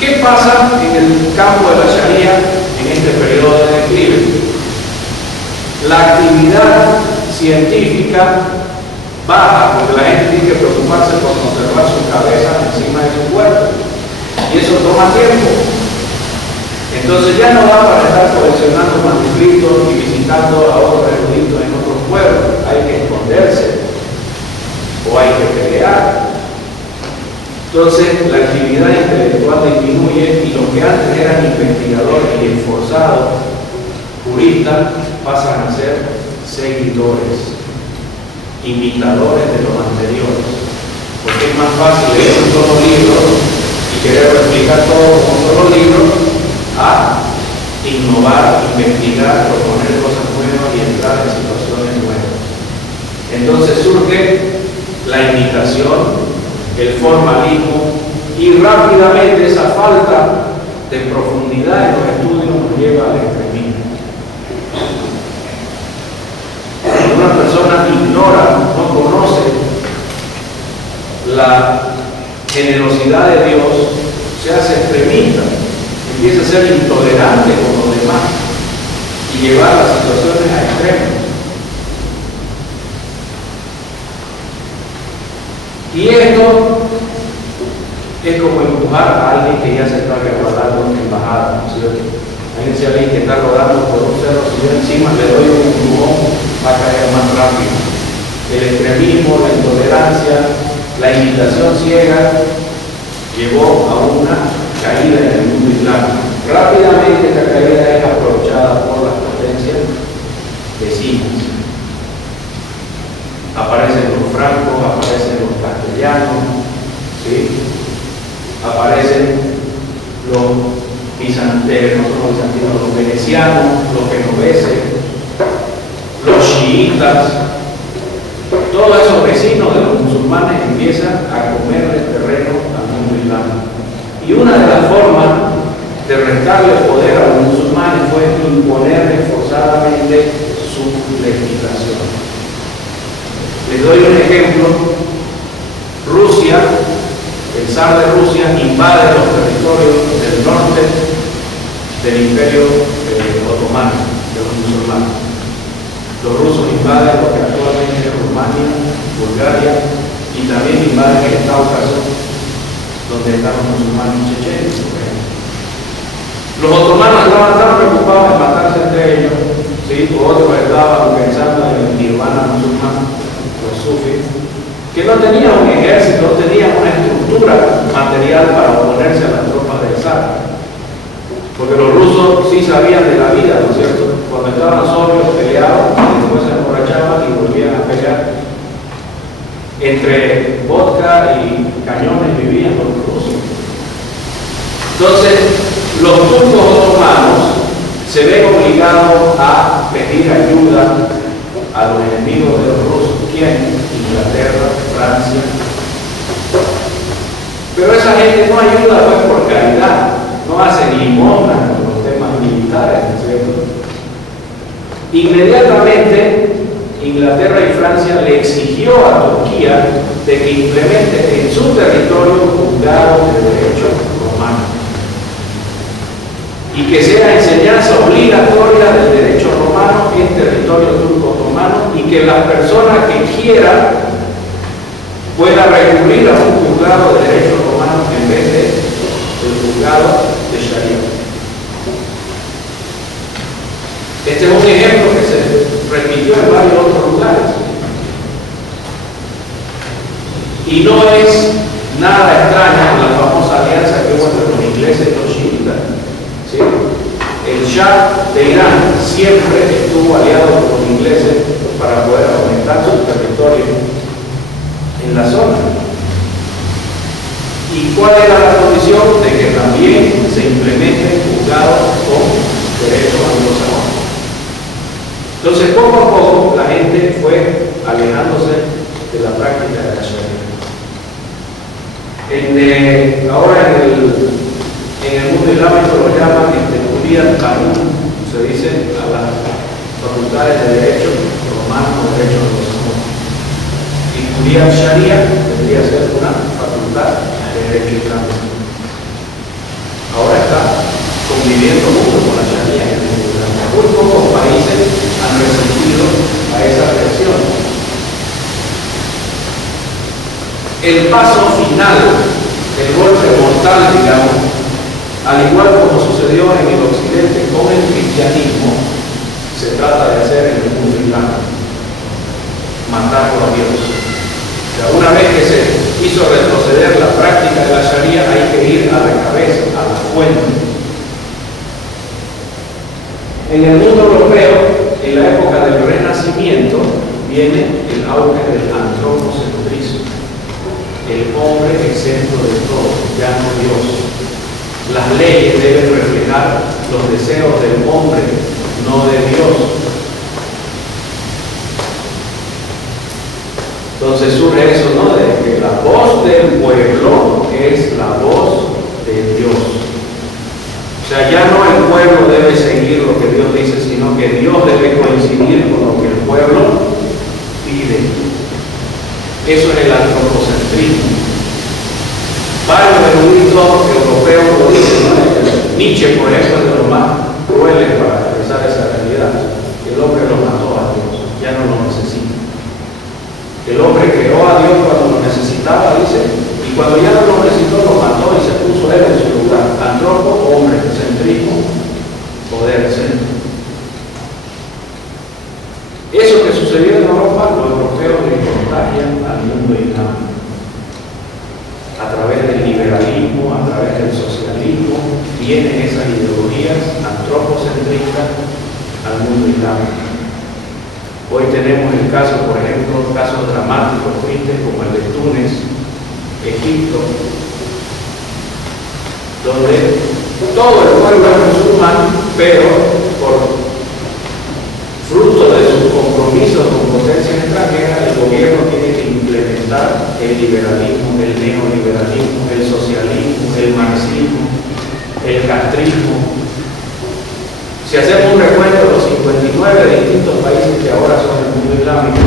¿Qué pasa en el campo de la Sharia en este periodo de declive? La actividad científica baja porque la gente tiene que preocuparse por conservar su cabeza encima de su cuerpo y eso toma tiempo. Entonces ya no da para estar coleccionando manuscritos y visitando a otros eruditos en otros pueblos. Hay que esconderse o hay que pelear. Entonces la actividad intelectual disminuye y los que antes eran investigadores y esforzados, juristas, pasan a ser seguidores, imitadores de los anteriores. Porque es más fácil leer un solo libro y querer replicar todo con un solo libro a innovar, investigar, proponer cosas nuevas y entrar en situaciones nuevas. Entonces surge la imitación, el formalismo y rápidamente esa falta de profundidad en los estudios nos lleva al extremismo. Cuando una persona ignora, no conoce la generosidad de Dios, se hace extremista, empieza a ser intolerante con los demás y llevar las situaciones a extremos. Y esto es como empujar a alguien que ya se está resbalando en embajada, ¿no es cierto? Alguien que está rodando por un cerro, si yo encima le doy un empujón, va a caer más rápido. El extremismo, la intolerancia, la imitación ciega llevó a una caída en el mundo islámico. Rápidamente esta caída es aprovechada por las potencias vecinas. Aparecen los francos, aparecen los castellanos, ¿sí? Aparecen los bizantinos, no son los bizantinos, los venecianos, los genoveses, los chiitas. Todos esos vecinos de los musulmanes empiezan a comerle terreno al mundo islámico. Y una de las formas de restarle poder a los musulmanes fue imponerles forzadamente su legislación. Les doy un ejemplo. Rusia, el zar de Rusia, invade los territorios del norte del imperio otomano, de los musulmanes. Los rusos invaden lo que actualmente es Rumania, Bulgaria, y también invaden el Cáucaso, donde están los musulmanes chechenos. Los otomanos estaban tan preocupados en matarse entre ellos, ¿sí? Otros estaban pensando en el nirvana musulmán, los sufis, que no tenían un ejército, no tenían una estructura material para oponerse a las tropas del zar. Porque los rusos sí sabían de la vida, ¿no es cierto? Cuando estaban sobrios peleaban, y después se emborrachaban y volvían a pelear. Entre vodka y cañones vivían los rusos. Entonces, los turcos otomanos se ven obligados a pedir ayuda a los enemigos de los rusos. ¿Quién? Inglaterra, Francia. Pero esa gente no ayuda pues por caridad, no hace limosna con los temas militares, ¿no es cierto? Inmediatamente Inglaterra y Francia le exigió a Turquía de que implemente en su territorio juzgados de derecho romano y que sea enseñanza obligatoria del derecho romano en territorio turco-otomano y que las personas que quieran puedan recurrir a un juzgado de derecho romano en vez del juzgado de Sharia. Este es un ejemplo que se repitió en varios otros lugares. Y no es nada extraño la famosa alianza que hubo entre los ingleses y los chiitas. ¿Sí? El Shah de Irán siempre estuvo aliado con los ingleses para poder aumentar su territorio en la zona. ¿Y cuál era la condición? De que también se implementen juzgados con derechos anglosajones. Entonces, poco a poco, la gente fue alejándose de la práctica de la Sharia. Ahora en el mundo islámico lo llaman Kulliyat Qanun, se dice a las facultades de derecho romano o derecho anglosajones. Y Kulliyat Sharia debería ser una facultad de derecho islámico. muy pocos países han resistido a esa presión. El paso final, el golpe mortal, digamos, al igual como sucedió en el occidente con el cristianismo, se trata de hacer en el mundo islámico, matarlo a Dios. O sea, una vez que se hizo retroceder la práctica de la Sharia, hay que ir a la cabeza, a la fuente. En el mundo europeo, en la época del Renacimiento, viene el auge del antropocentrismo. El hombre exento de todo, ya no Dios. Las leyes deben reflejar los deseos del hombre, no de Dios. Entonces surge eso, ¿no? De que la voz del pueblo es la voz de Dios. O sea, ya no el pueblo debe seguir lo que Dios dice, sino que Dios debe coincidir con lo que el pueblo pide. Eso es el antropocentrismo. Varios eruditos europeos lo dicen, ¿no? Nietzsche, por ejemplo, es de los más crueles para expresar esa realidad. El hombre lo mató a Dios, ya no lo necesita. El hombre creó a Dios cuando lo necesitaba, dice, y cuando ya no lo necesitó, lo mató y se puso él en su lugar. Antropo, hombre, centrismo, poder, centro. Eso que sucedió en Europa, los europeos le contagian al mundo islámico. A través del liberalismo, a través del socialismo, vienen esas ideologías antropocentristas al mundo islámico. Hoy tenemos el caso, por ejemplo, casos dramáticos, tristes, como el de Túnez, Egipto, donde todo el pueblo es musulmán, pero por fruto de sus compromisos con potencias extranjeras, el gobierno tiene que implementar el liberalismo, el neoliberalismo, el socialismo, el marxismo, el castrismo. Si hacemos un recuento de los 59 distintos países que ahora son el mundo islámico,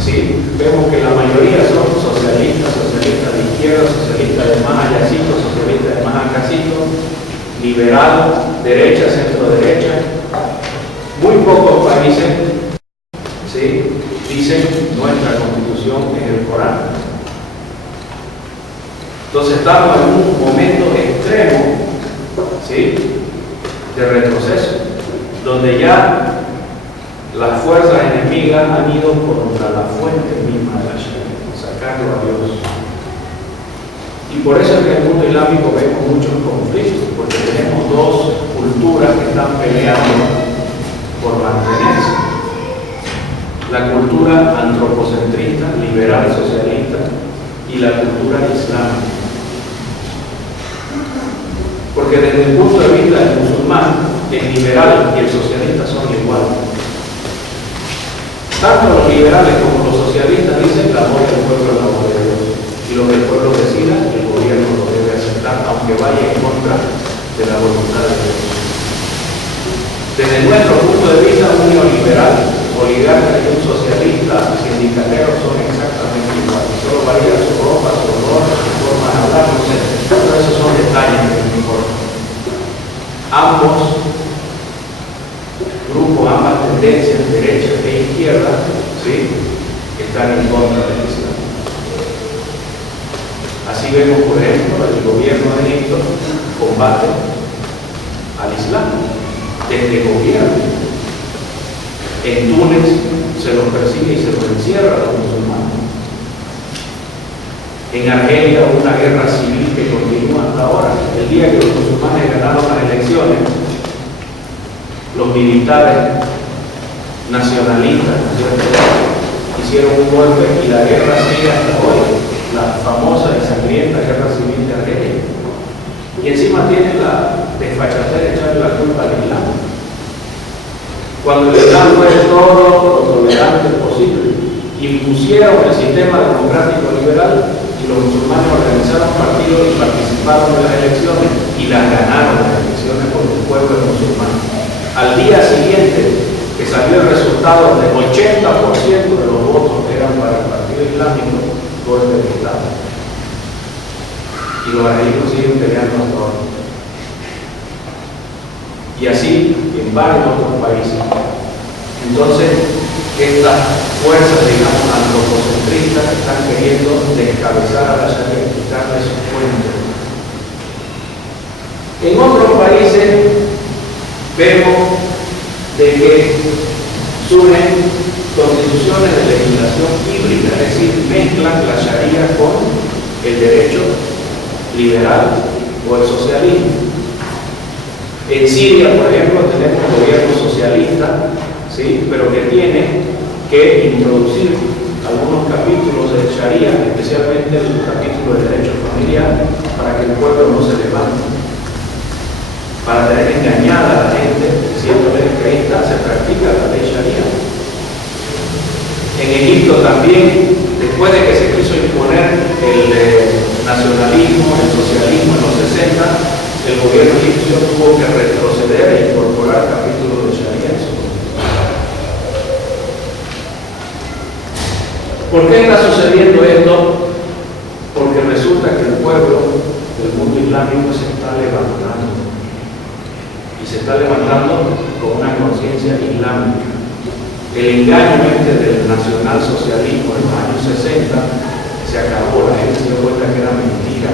¿sí? Vemos que la mayoría son socialistas, socialistas de izquierda, socialistas de más allácito, socialistas de más acacito, liberal, derecha, centro derecha. Muy pocos países, ¿sí?, dicen nuestra constitución es el Corán. Entonces estamos en un momento extremo, ¿sí?, de retroceso, donde ya las fuerzas enemigas han ido contra la fuente misma de la Sharia, sacarlo a Dios. Y por eso es que en el mundo islámico vemos muchos conflictos, porque tenemos dos culturas que están peleando por mantenerse. La cultura antropocentrista, liberal, socialista, y la cultura islámica. Porque desde el punto de vista del musulmán, el liberal y el socialista son iguales. Tanto los liberales como los socialistas dicen la voz del pueblo es la voz de Dios. Y lo que el pueblo decida, el gobierno lo debe aceptar, aunque vaya en contra de la voluntad de Dios. Desde nuestro punto de vista, un neoliberal, oligarca y un socialista sindicalero son exactamente iguales. Solo varía su ropa, su olor, su forma de hablar, no sé. Pero esos son detalles que no importan. Ambos grupos, ambas tendencias, derecha e izquierda, ¿sí?, están en contra del Islam. Así vemos, por ejemplo, el gobierno de Egipto combate al Islam. Desde el gobierno. En Túnez se los persigue y se los encierra a los musulmanes. En Argelia hubo una guerra civil que continúa hasta ahora. El día que los musulmanes ganaron las elecciones, los militares nacionalistas, hicieron un golpe y la guerra sigue hasta hoy, la famosa y sangrienta guerra civil de Argelia. Y encima tienen la desfachatez de echarle la culpa al Islam. Cuando el Islam fue todo lo tolerante posible, impusieron el sistema democrático liberal y los musulmanes organizaron partidos y participaron en las elecciones y las ganaron las elecciones porque el pueblo es musulmán. Al día siguiente que salió el resultado del 80% de los votos que eran para el partido islámico, golpe de Estado. Y los argelinos siguen peleando hasta ahora. Y así y en varios otros países. Entonces, estas fuerzas, digamos, antropocentristas están queriendo descabezar a la Sharia y quitarle su fuente. En otros países vemos de que surgen constituciones de legislación híbrida, es decir, mezclan la Sharia con el derecho liberal o el socialismo. En Siria, por ejemplo, tenemos un gobierno socialista, ¿sí?, pero que tiene que introducir algunos capítulos de Sharia, especialmente el capítulo de derecho familiar, para que el pueblo no se levante, para tener engañada a la gente, diciéndole que ahí está, se practica la ley Sharia. En Egipto también, después de que se quiso imponer el nacionalismo, el socialismo en los 60, el gobierno egipcio tuvo que retroceder e incorporar capítulos de Sharia en su constitución. ¿Por qué está sucediendo esto? Porque resulta que el pueblo del mundo islámico se está levantando. Y se está levantando con una conciencia islámica. El engaño del nacionalsocialismo en los años 60 se acabó, la gente se dio cuenta que era mentira.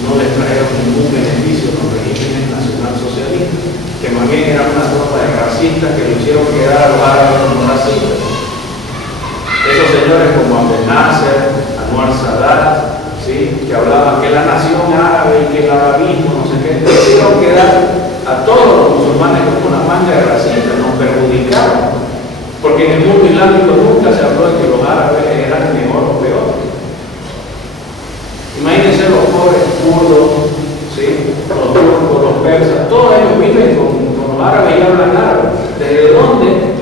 No les trajeron ningún beneficio los regímenes nacionalsocialistas, que más bien eran una tropa de racistas que lo hicieron quedar a los árabes como racistas. Esos señores como Abdel Nasser, Anwar Sadat, ¿sí?, que hablaban que la nación árabe y que el arabismo, no sé qué, hicieron quedar a todos los musulmanes como una manga de racistas, nos perjudicaron. Porque en el mundo islámico nunca se habló de que los árabes eran mejor o peor. Imagínense los pobres kurdos, ¿sí?, los turcos, los persas, todos ellos viven con los árabes y hablan árabe. ¿Desde dónde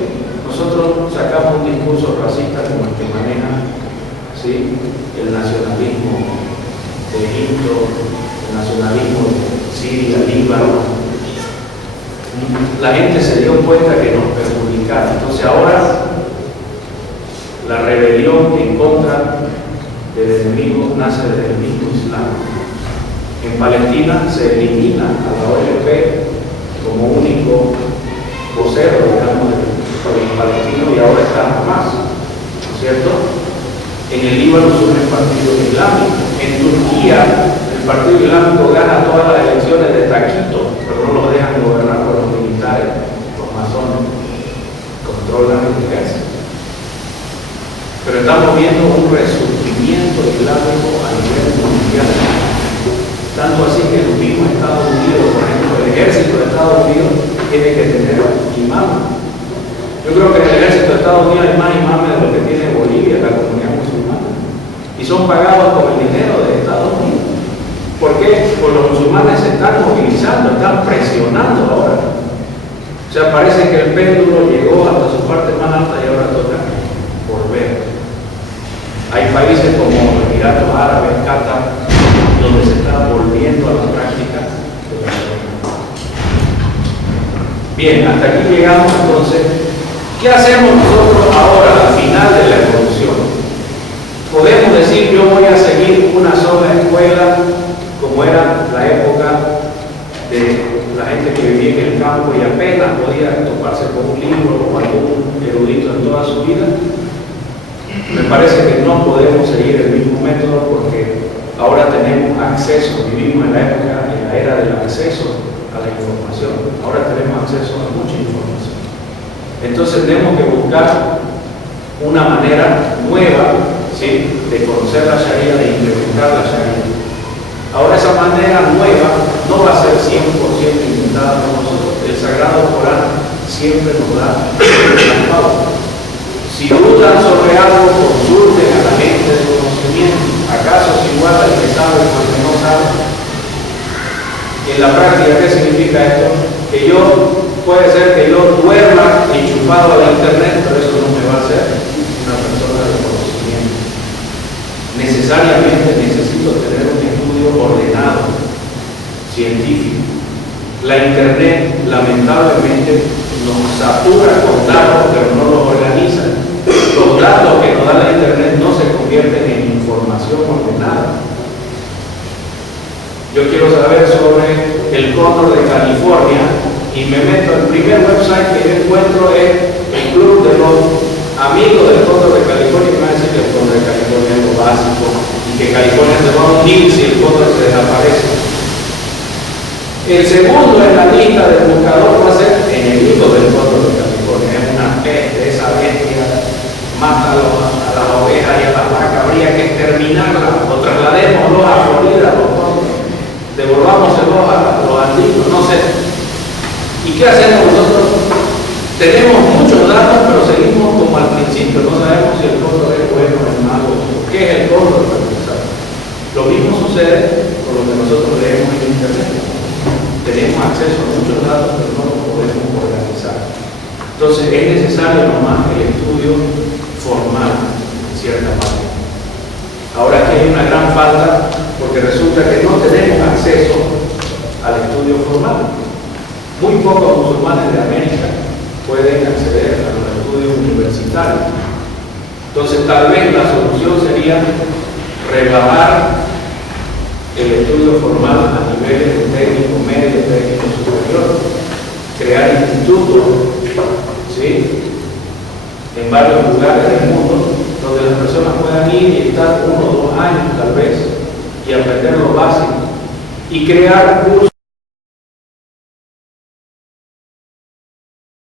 nosotros sacamos un discurso racista como el que maneja, ¿sí?, el nacionalismo de Egipto, el nacionalismo de Siria, Líbano? La gente se dio cuenta que nos perjudicaba. Entonces ahora la rebelión en contra del enemigo nace del mismo Islam. En Palestina se elimina a la OLP como único vocero, digamos, del palestino, y ahora está Hamas, ¿no es cierto? En el Líbano surge el Partido Islámico. En Turquía el Partido Islámico gana todas las elecciones de taquito, pero no los dejan gobernar por los militares, los masones, controlan el ejército. Pero estamos viendo un resurgimiento islámico a nivel mundial. Tanto así que los mismos Estados Unidos, por ejemplo, el ejército de Estados Unidos tiene que tener imán. Yo creo que en el ejército de Estados Unidos hay más imanes de lo que tiene Bolivia, la comunidad musulmana. Y son pagados con el dinero de Estados Unidos. ¿Por qué? Porque los musulmanes se están movilizando, están presionando ahora. O sea, parece que el péndulo llegó hasta su parte más alta y ahora toca volver. Hay países como Emiratos Árabes, Qatar, donde se está volviendo a la práctica de la Sharia. Bien, hasta aquí llegamos entonces. ¿Qué hacemos nosotros ahora, al final de la evolución? Podemos decir, yo voy a seguir una sola escuela, como era la época de la gente que vivía en el campo y apenas podía toparse con un libro o algún erudito en toda su vida. Me parece que no podemos seguir el mismo método porque ahora tenemos acceso, vivimos en la época, en la era del acceso a la información. Ahora tenemos acceso a mucha información. Entonces tenemos que buscar una manera nueva, ¿sí?, de conocer la Sharia, de implementar la Sharia. Ahora esa manera nueva no va a ser 100% inventada por nosotros. El Sagrado Corán siempre nos da la pauta. Si dudan sobre algo, consulten a la gente de conocimiento. ¿Acaso es igual al que sabe o al que no sabe? En la práctica, ¿qué significa esto? Que puede ser que yo duerma enchufado a la internet, pero eso no me va a hacer una persona de conocimiento. Necesariamente necesito tener un estudio ordenado, científico. La internet, lamentablemente, nos satura con datos, pero no los organiza. Los datos que nos da la internet no se convierten en información ordenada. Yo quiero saber sobre el cóndor de California y me meto, el primer website que yo encuentro es el Club de los Amigos del Cóndor de California, y me va a decir que el Cóndor de California es lo básico, y que California se va a hundir si el Cóndor se desaparece. El segundo en la lista del buscador va a ser enemigo del Cóndor de California, es una peste, esa bestia mata a las ovejas y a las vacas, habría que exterminarla, o trasladémoslos a Florida, devolvámoselos a los andinos, no sé. ¿Y qué hacemos nosotros? Tenemos muchos datos, pero seguimos como al principio, no sabemos si el cóndor es bueno o es malo. ¿Qué es el cóndor? Lo mismo sucede con lo que nosotros leemos en Internet. Tenemos acceso a muchos datos, pero no los podemos organizar. Entonces es necesario nomás el estudio formal, en cierta manera. Ahora aquí hay una gran falta, porque resulta que no tenemos acceso al estudio formal. Muy pocos musulmanes de América pueden acceder a los estudios universitarios. Entonces tal vez la solución sería rebajar el estudio formal a niveles de técnico medio, técnico superior, crear institutos, ¿sí?, en varios lugares del mundo donde las personas puedan ir y estar 1 o 2 años tal vez y aprender lo básico y crear cursos